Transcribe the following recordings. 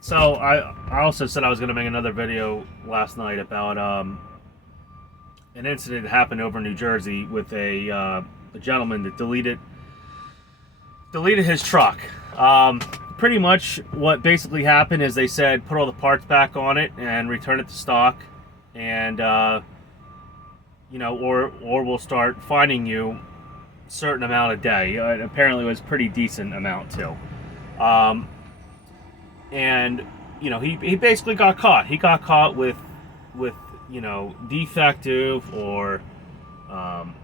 So I also said I was going to make another video last night about an incident that happened over in New Jersey with a gentleman that deleted his truck. Pretty much what basically happened is they said put all the parts back on it and return it to stock, and or we'll start fining you a certain amount a day. Apparently, it was a pretty decent amount too. Um, and he basically got caught. He got caught with defective or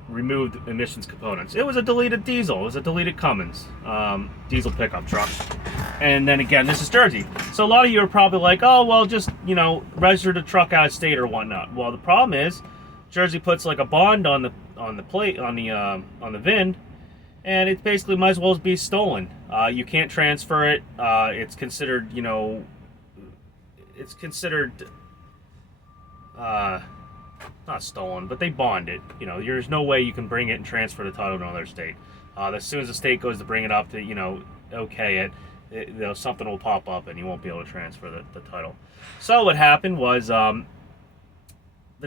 removed emissions components. It was a deleted diesel. It was a deleted Cummins diesel pickup truck. And then again, this is Jersey, so a lot of you are probably like, oh well, just register the truck out of state or whatnot. Well, the problem is Jersey puts like a bond on the plate on the VIN, and it basically might as well be stolen. You can't transfer it. It's considered, not stolen, but they bond it. There's no way you can bring it and transfer the title to another state. As soon as the state goes to bring it up to, okay something will pop up and you won't be able to transfer the title. So what happened was the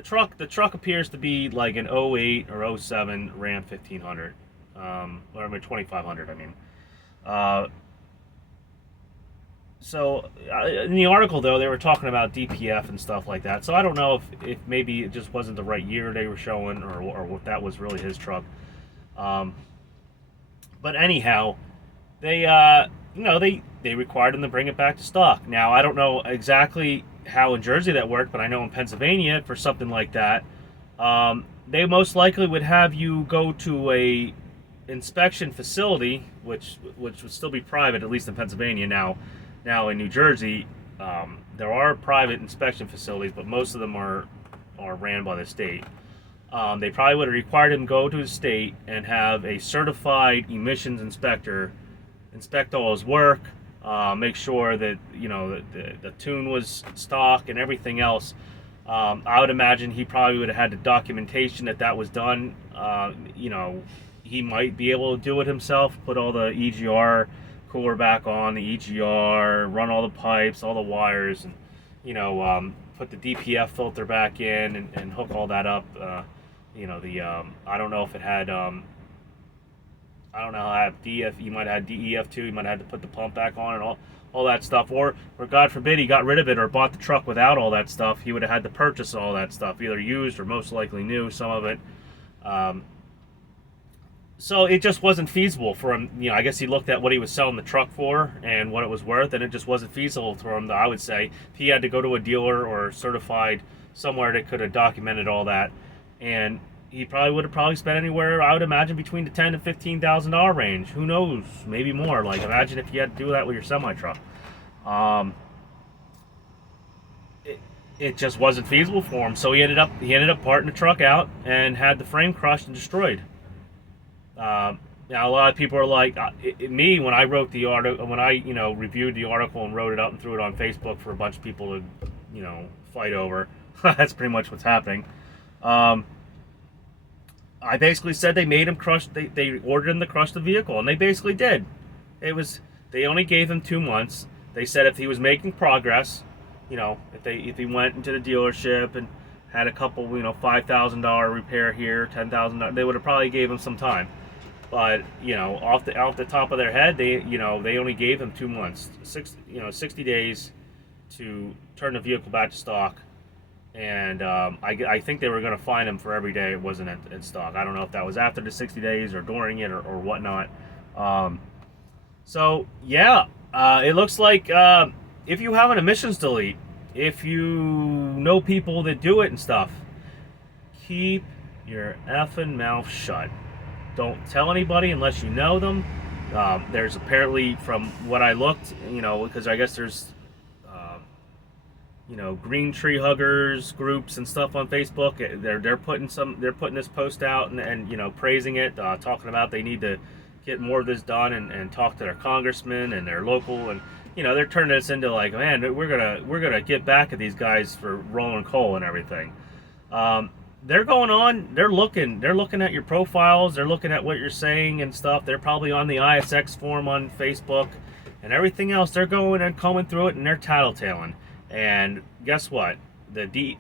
truck appears to be like an '08 or '07 Ram 1500. Or I mean 2500. I mean, so in the article though they were talking about DPF and stuff like that. So I don't know if maybe it just wasn't the right year they were showing, or if that was really his truck. But anyhow, they required him to bring it back to stock. Now I don't know exactly how in Jersey that worked, but I know in Pennsylvania for something like that, they most likely would have you go to a inspection facility, which would still be private, at least in Pennsylvania. Now in New Jersey, there are private inspection facilities, but most of them are ran by the state. They probably would have required him to go to the state and have a certified emissions inspector inspect all his work, make sure that the tune was stock and everything else. I would imagine he probably would have had the documentation that was done. He might be able to do it himself, put all the EGR cooler back on, the EGR, run all the pipes, all the wires, and put the DPF filter back in and hook all that up. I don't know if it had I don't know how I have DF. You might have had DEF2. You might have had to put the pump back on and all that stuff. Or God forbid he got rid of it or bought the truck without all that stuff. He would have had to purchase all that stuff, either used or most likely new, some of it. So it just wasn't feasible for him. I guess he looked at what he was selling the truck for and what it was worth, and it just wasn't feasible for him, I would say. If he had to go to a dealer or certified somewhere that could have documented all that. And he probably would have spent anywhere, I would imagine, between the $10,000 to $15,000 range. Who knows? Maybe more. Like, imagine if you had to do that with your semi truck. It just wasn't feasible for him. So he ended up parting the truck out and had the frame crushed and destroyed. Now a lot of people are like, me, when I wrote the article, when I reviewed the article and wrote it up and threw it on Facebook for a bunch of people to fight over. That's pretty much what's happening. I basically said they made him crush. They ordered him to crush the vehicle, and they basically did. They only gave him 2 months. They said if he was making progress, if he went into the dealership and had a couple, $5,000 repair here, $10,000, they would have probably gave him some time. But off the top of their head, they only gave him 2 months, 60 days to turn the vehicle back to stock. And I think they were going to fine him for every day it wasn't in stock. I don't know if that was after the 60 days or during it or whatnot. So yeah, it looks like if you have an emissions delete, if you know people that do it and stuff, keep your effing mouth shut. Don't tell anybody unless you know them. There's apparently, from what I looked, because I guess there's green tree huggers groups and stuff on Facebook. They're putting this post out and praising it, talking about they need to get more of this done and talk to their congressman and their local, and they're turning this into like, man, we're gonna get back at these guys for rolling coal and everything. They're going on. They're looking at your profiles. They're looking at what you're saying and stuff. They're probably on the ISX forum on Facebook, and everything else, they're going and combing through it and they're tattletaling. And guess what?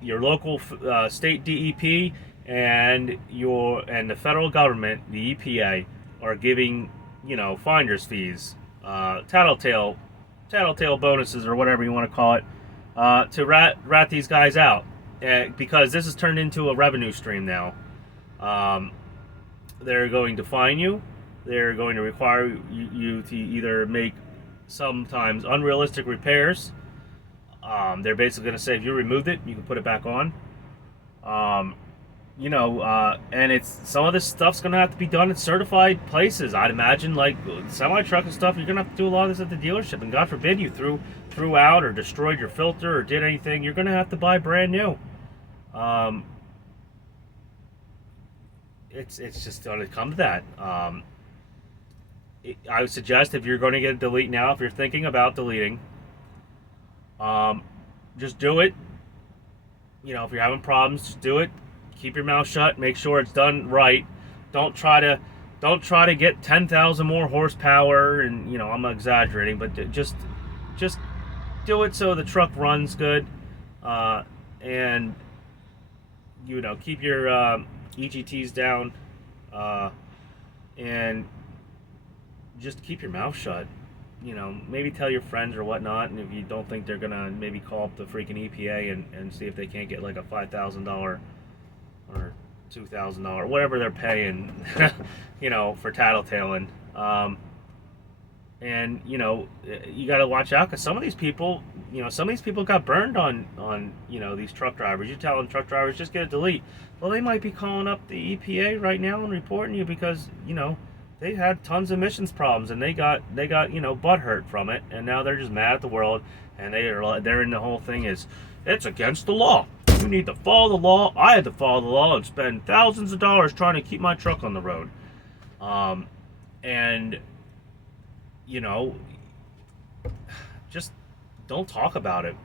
Your local state DEP and the federal government, the EPA, are giving finder's fees, tattletale bonuses or whatever you want to call it, to rat these guys out, because this has turned into a revenue stream now. They're going to fine you. They're going to require you to either make sometimes unrealistic repairs. They're basically going to say if you removed it, you can put it back on. And it's some of this stuff's going to have to be done at certified places. I'd imagine, like semi-truck and stuff, you're going to have to do a lot of this at the dealership. And God forbid you threw out or destroyed your filter or did anything, you're going to have to buy brand new. It's just going to come to that. I would suggest, if you're going to get a delete now, if you're thinking about deleting, just do it. If you're having problems, just do it. Keep your mouth shut. Make sure it's done right. Don't try to get 10,000 more horsepower. And I'm exaggerating, but just do it so the truck runs good. And keep your EGTs down. And just keep your mouth shut. Maybe tell your friends or whatnot, and if you don't think they're gonna, maybe call up the freaking EPA and see if they can't get like a $5,000 or $2,000, whatever they're paying, for tattletaling. And you got to watch out, because some of these people got burned on these truck drivers. You're telling truck drivers just get a delete. Well, they might be calling up the EPA right now and reporting you because they had tons of emissions problems, and they got butt hurt from it, and now they're just mad at the world, and they're in the whole thing is it's against the law. You need to follow the law. I had to follow the law and spend thousands of dollars trying to keep my truck on the road. And just don't talk about it.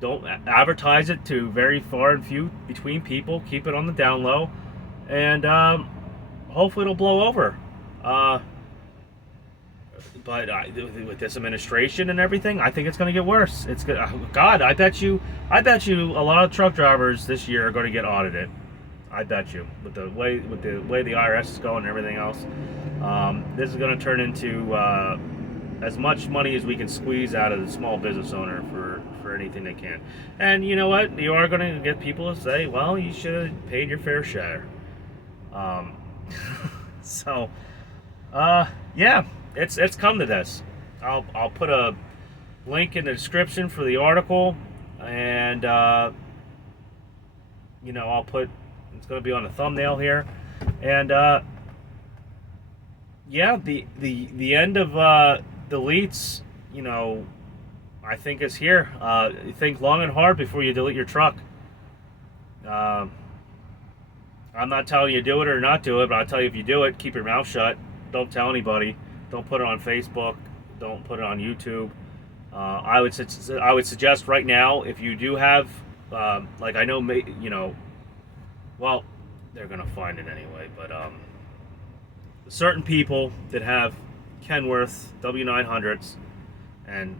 Don't advertise it to very far and few between people. Keep it on the down low, and hopefully it'll blow over. But with this administration and everything, I think it's going to get worse. It's good. God, I bet you a lot of truck drivers this year are going to get audited. I bet you, with the way the IRS is going and everything else, this is going to turn into as much money as we can squeeze out of the small business owner for anything they can. And you know what? You are going to get people to say, "Well, you should have paid your fair share." So, yeah. It's come to this. I'll put a link in the description for the article, and I'll put, it's going to be on the thumbnail here, and yeah, the end of deletes, I think is here. Think long and hard before you delete your truck. I'm not telling you to do it or not do it, but I'll tell you, if you do it, keep your mouth shut. Don't tell anybody. Don't put it on Facebook. Don't put it on YouTube. I would suggest right now, if you do have, like I know, well, they're gonna find it anyway. But certain people that have Kenworth W900s, and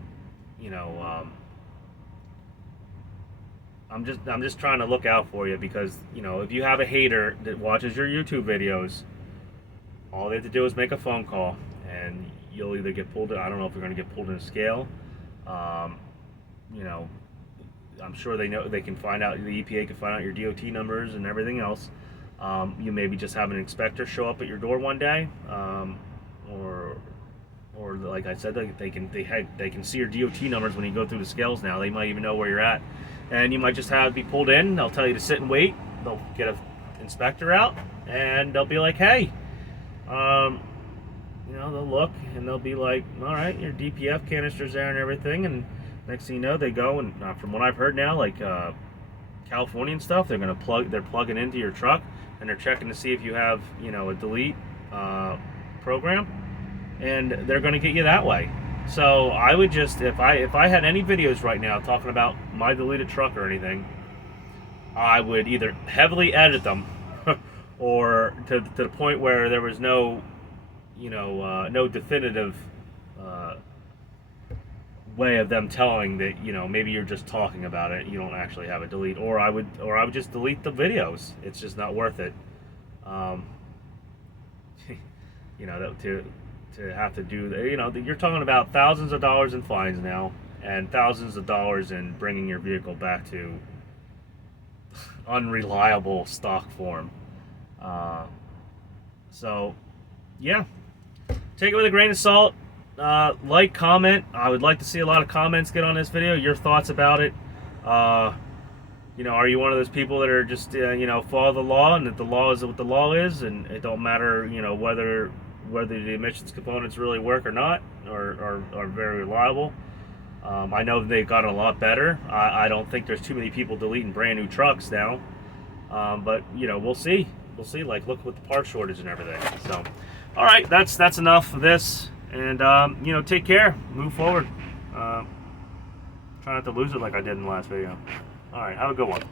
I'm just trying to look out for you, because if you have a hater that watches your YouTube videos, all they have to do is make a phone call, and you'll either get pulled in. I don't know if you're going to get pulled in a scale. I'm sure they can find out, the EPA can find out your DOT numbers and everything else. You maybe just have an inspector show up at your door one day, or like I said, they can see your DOT numbers when you go through the scales now. They might even know where you're at, and you might just be pulled in. They'll tell you to sit and wait. They'll get an inspector out, and they'll be like, "Hey." They'll look and they'll be like, "All right, your DPF canister's there and everything." And next thing you know, they go, and from what I've heard now, like California and stuff, they're plugging into your truck, and they're checking to see if you have a delete program, and they're going to get you that way. So I would just, if I had any videos right now talking about my deleted truck or anything, I would either heavily edit them or to the point where there was no definitive way of them telling that, you know, maybe you're just talking about it, you don't actually have a delete, or I would just delete the videos. It's just not worth it. Um, you know, that to have to do, you know, you're talking about thousands of dollars in fines now, and thousands of dollars in bringing your vehicle back to unreliable stock form. So yeah, take it with a grain of salt. Like, comment. I would like to see a lot of comments get on this video. Your thoughts about it. You know, are you one of those people that are just you know, follow the law, and that the law is what the law is, and it don't matter, you know, whether the emissions components really work or not, or are very reliable. I know they've gotten a lot better. I don't think there's too many people deleting brand new trucks now. But you know, we'll see. We'll see. Like, look with the part shortage and everything. So, all right, that's enough of this. And you know, take care. Move forward. Try not to lose it like I did in the last video. All right, have a good one.